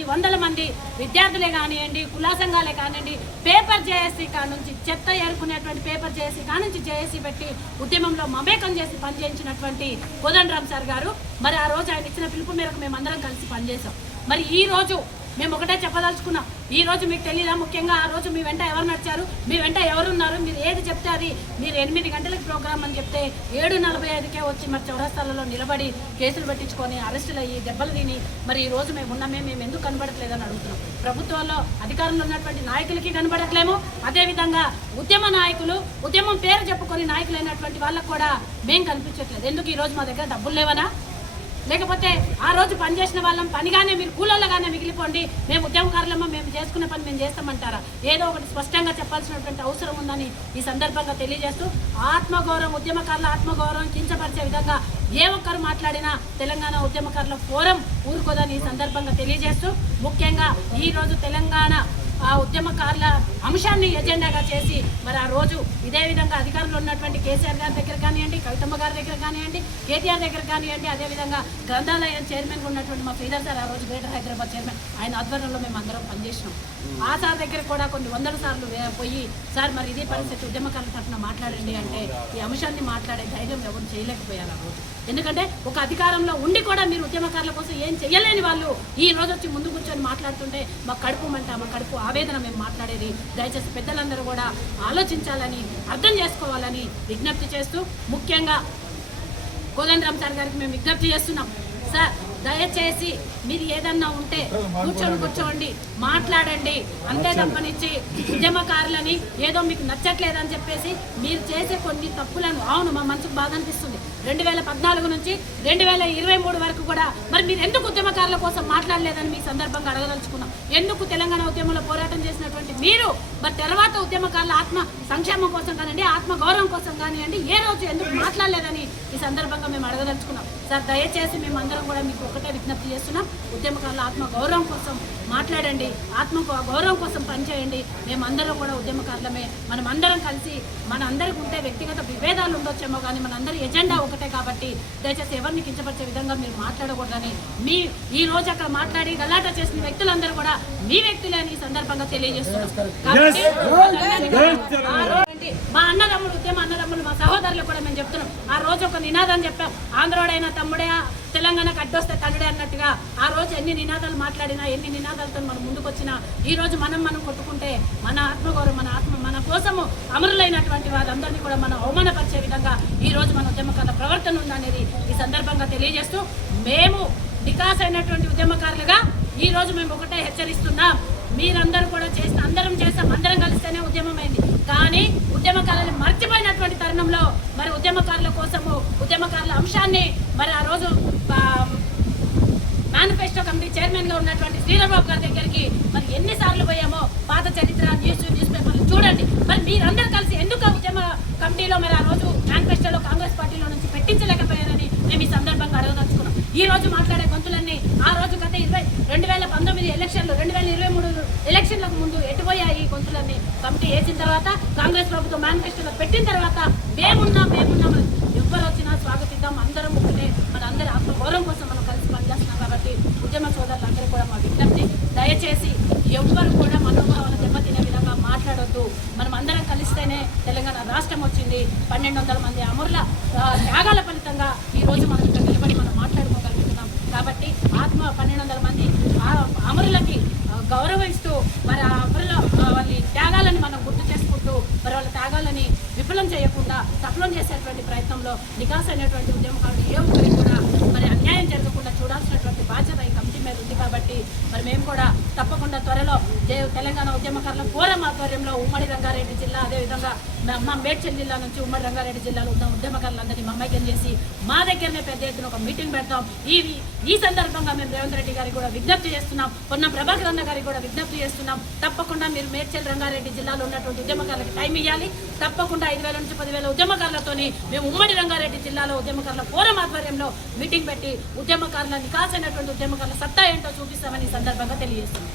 ఉన్నటువంటి వందల మంది విద్యార్థులే కానివ్వండి, కుల సంఘాలే కానివ్వండి, పేపర్ జేఏసీ కానుంచి చెత్త ఏరుకునేటువంటి పేపర్ జేఏసీ కానుంచి జేఏసీ పెట్టి ఉద్యమంలో మమేకం చేసి పనిచేయించినటువంటి కోదండరామ్ సార్ గారు, మరి ఆ రోజు ఆయన ఇచ్చిన పిలుపు మేరకు మేమందరం కలిసి పనిచేసాం. మరి ఈ రోజు మేము ఒకటే చెప్పదలుచుకున్నాం. ఈ రోజు మీకు తెలియదా, ముఖ్యంగా ఆ రోజు మీ వెంట ఎవరు నడిచారు, మీ వెంట ఎవరున్నారు, మీరు ఏది చెప్తే అది, మీరు 8 గంటలకు ప్రోగ్రామ్ అని చెప్తే 7:45కే వచ్చి మరి చౌరస్తాలలో నిలబడి కేసులు పెట్టించుకొని అరెస్టులు అయ్యి దెబ్బలు తిని మరి ఈ రోజు మేము ఉన్నామే, మేము ఎందుకు కనబడట్లేదని అడుగుతున్నాం. ప్రభుత్వంలో అధికారంలో ఉన్నటువంటి నాయకులకి కనబడట్లేము, అదేవిధంగా ఉద్యమ నాయకులు, ఉద్యమం పేరు చెప్పుకొని నాయకులైనటువంటి వాళ్ళకు కూడా మేము కనిపించట్లేదు. ఎందుకు? ఈ రోజు మా దగ్గర డబ్బులు లేవనా? లేకపోతే ఆ రోజు పనిచేసిన వాళ్ళం పనిగానే మీరు కూలర్లుగానే మిగిలిపోండి, మేము ఉద్యమకారులమో మేము చేసుకునే పని మేము చేస్తామంటారా? ఏదో ఒకటి స్పష్టంగా చెప్పాల్సినటువంటి అవసరం ఉందని ఈ సందర్భంగా తెలియజేస్తూ, ఆత్మగౌరవం, ఉద్యమకారుల ఆత్మగౌరవం కించపరిచే విధంగా ఏ ఒక్కరు మాట్లాడినా తెలంగాణ ఉద్యమకారుల ఫోరం ఊరుకోదని ఈ సందర్భంగా తెలియజేస్తూ, ముఖ్యంగా ఈరోజు తెలంగాణ ఆ ఉద్యమకారుల అంశాన్ని ఎజెండాగా చేసి మరి ఆ రోజు ఇదే విధంగా అధికారంలో ఉన్నటువంటి కేసీఆర్ గారి దగ్గర కానివ్వండి, కవితమ్మ గారి దగ్గర కానివ్వండి, కేటీఆర్ దగ్గర కానివ్వండి, అదేవిధంగా గ్రంథాలయం చైర్మన్గా ఉన్నటువంటి మా శ్రీధర్ సార్, ఆ రోజు గ్రేటర్ హైదరాబాద్ చైర్మన్, ఆయన ఆధ్వర్యంలో మేము అందరం పనిచేసినాం. ఆ సార్ దగ్గర కూడా కొన్ని వందల సార్లు పోయి, సార్ మరి ఇదే పరిస్థితి, ఉద్యమకారుల తరఫున మాట్లాడండి అంటే ఈ అంశాన్ని మాట్లాడే ధైర్యం ఎవరు చేయలేకపోయారు ఆ రోజు. ఎందుకంటే ఒక అధికారంలో ఉండి కూడా మీరు ఉద్యమకారుల కోసం ఏం చేయలేని వాళ్ళు ఈ రోజు వచ్చి ముందు కూర్చొని మాట్లాడుతుంటే మా కడుపు మంట, మా కడుపు ఆవేదన మేము మాట్లాడేది. దయచేసి పెద్దలందరూ కూడా ఆలోచించాలని, అర్థం చేసుకోవాలని విజ్ఞప్తి చేస్తూ, ముఖ్యంగా కోదండరామ్ సార్ గారికి మేము విజ్ఞప్తి చేస్తున్నాం. సార్ దయచేసి మీరు ఏదన్నా ఉంటే కూర్చోండి, మాట్లాడండి, అంతే తప్పనిచ్చి ఉద్యమకారులని ఏదో మీకు నచ్చట్లేదని చెప్పేసి మీరు చేసే కొన్ని తప్పులను, అవును మా మనసుకు బాధ అనిపిస్తుంది, 2014 నుంచి 2023 వరకు కూడా మరి మీరు ఎందుకు ఉద్యమకారుల కోసం మాట్లాడలేదని మీ సందర్భంగా అడగదలుచుకున్నాం. ఎందుకు తెలంగాణ ఉద్యమంలో పోరాటం చేసినటువంటి మీరు మరి తర్వాత ఉద్యమకారుల ఆత్మ సంక్షేమం కోసం కానివ్వండి, ఆత్మ గౌరవం కోసం కానివ్వండి, ఏ రోజు ఎందుకు మాట్లాడలేదని ఈ సందర్భంగా మేము అడగదలుచుకున్నాం. సార్ దయచేసి మేమందరం కూడా మీకు ఒకటే విజ్ఞప్తి చేస్తున్నాం, ఉద్యమకారుల ఆత్మ గౌరవం కోసం మాట్లాడండి, ఆత్మ గౌరవం కోసం పనిచేయండి. మేమందరం కూడా ఉద్యమకారులమే, మనం అందరం కలిసి, మన అందరికి ఉంటే వ్యక్తిగత విభేదాలు ఉండొచ్చేమో కానీ మనందరి ఎజెండా ఒకటే కాబట్టి దయచేసి ఎవరిని కించపరిచే విధంగా మీరు మాట్లాడకూడదని, మీ ఈ రోజు అక్కడ మాట్లాడి గలాట చేసిన వ్యక్తులందరూ కూడా మీ వ్యక్తులే అని ఈ సందర్భంగా తెలియజేస్తున్నాం. కాబట్టి మా అన్నదమ్ములు, ఉద్యమ అన్నదమ్ములు, మా సహోదరులు కూడా మేము చెప్తున్నాం, ఆ రోజు ఒక నినాదం చెప్పాం, ఆంధ్రోడైనా తమ్ముడే, తెలంగాణకు అడ్డొస్తే తండ్రి అన్నట్టుగా ఆ రోజు ఎన్ని నినాదాలు మాట్లాడినా, ఎన్ని నినాదాలతో మనం ముందుకొచ్చినా ఈ రోజు మనం కొట్టుకుంటే మన ఆత్మగౌరవం, మన కోసము అమరులైనటువంటి వారందరినీ కూడా మనం అవమానపరిచే విధంగా ఈ రోజు మన ఉద్యమకారుల ప్రవర్తన ఉందనేది ఈ సందర్భంగా తెలియజేస్తూ, మేము నికాస్ అయినటువంటి ఉద్యమకారులుగా ఈ రోజు మేము ఒకటే హెచ్చరిస్తున్నాం, మీరందరూ కూడా చేసిన, అందరం చేసాం, అందరం కలిస్తేనే ఉద్యమమైంది. కానీ ఉద్యమకారులను మర్చిపోయినటువంటి తరుణంలో మరి ఉద్యమకారుల కోసము, ఉద్యమకారుల అంశాన్ని మరి ఆ రోజు మేనిఫెస్టో కమిటీ చైర్మన్గా ఉన్నటువంటి శ్రీధర్ బాబు గారి దగ్గరికి మరి ఎన్నిసార్లు పోయామో పాత చరిత్ర న్యూస్ పేపర్లు చూడండి. మరి మీరందరూ కలిసి ఎందుకు ఉద్యమ కమిటీలో మరి ఆ రోజు మేనిఫెస్టోలో కాంగ్రెస్ పార్టీలో నుంచి పెట్టించలేకపోయారని మేము ఈ సందర్భంగా అడగదలుచుకున్నాం. ఈ రోజు మాట్లాడే గొంతులన్నీ ఆ రోజు గత 2019 ఎలక్షన్లు, 2023 ఎలక్షన్లకు ముందు ఎటుపోయాయి గొంతులన్నీ? కమిటీ వేసిన తర్వాత, కాంగ్రెస్ ప్రభుత్వం మేనిఫెస్టోలో పెట్టిన తర్వాత మేమున్నాం ఎవరు వచ్చినా స్వాగతిద్దాం, అందరం ఒకటే, మన అందరి ఆత్మగౌరవం కోసం మనం కలిసి పనిచేస్తున్నాం. కాబట్టి ఉద్యమ సోదరులందరూ కూడా మా విజ్ఞప్తి, దయచేసి ఎవ్వరు కూడా మనోభావాలు దెబ్బతినే విధంగా మాట్లాడొద్దు. మనం అందరం కలిస్తేనే తెలంగాణ రాష్ట్రం వచ్చింది. 1200 మంది అమరుల త్యాగాల ఫలితంగా ఈ రోజు మనం ఇక్కడ నిలబడి మనం మాట్లాడుకోగలుగుతున్నాం. కాబట్టి 1200 మంది అమరులకి గౌరవిస్తూ మరి ఆ అమరుల వాళ్ళ త్యాగాలని మనం గుర్తు చేసుకుంటూ మరి వాళ్ళ త్యాగాలని విఫలం చేయకుండా సఫలం చేసేటువంటి ప్రయత్నంలో నికాస్ అయినటువంటి ఉద్యమకారులు ఏ ఒక్కరికి కూడా మరి అన్యాయం జరగకుండా చూడాల్సినటువంటి బాధ్యత ఈ కమిటీ మీద ఉంది. కాబట్టి మరి మేము కూడా తప్పకుండా త్వరలో తెలంగాణ ఉద్యమకారుల ఫోరం ఆధ్వర్యంలో ఉమ్మడి రంగారెడ్డి జిల్లా, అదేవిధంగా మా మేడ్చల్ జిల్లా నుంచి ఉమ్మడి రంగారెడ్డి జిల్లాలో ఉన్న ఉద్యమకారులందరినీ మమైక్యం చేసి మా దగ్గరనే పెద్ద ఎత్తున ఒక మీటింగ్ పెడతాం. ఈ సందర్భంగా మేము రేవంత్ రెడ్డి గారికి కూడా విజ్ఞప్తి చేస్తున్నాం, పొన్నం ప్రభాకర్ అన్న గారికి కూడా విజ్ఞప్తి చేస్తున్నాం. తప్పకుండా మీరు మేడ్చల్ రంగారెడ్డి జిల్లాలో ఉన్నటువంటి ఉద్యమకారులకు టైం ఇవ్వాలి. తప్పకుండా 5,000 నుంచి 10,000 ఉద్యమకారులతోని మేము ఉమ్మడి రంగారెడ్డి జిల్లాలో ఉద్యమకారుల ఫోరం ఆధ్వర్యంలో మీటింగ్ పెట్టి ఉద్యమకారుల నికాస్ అయినటువంటి ఉద్యమకారుల సత్తా ఏంటో చూపిస్తామని ఈ సందర్భంగా తెలియజేస్తున్నాం.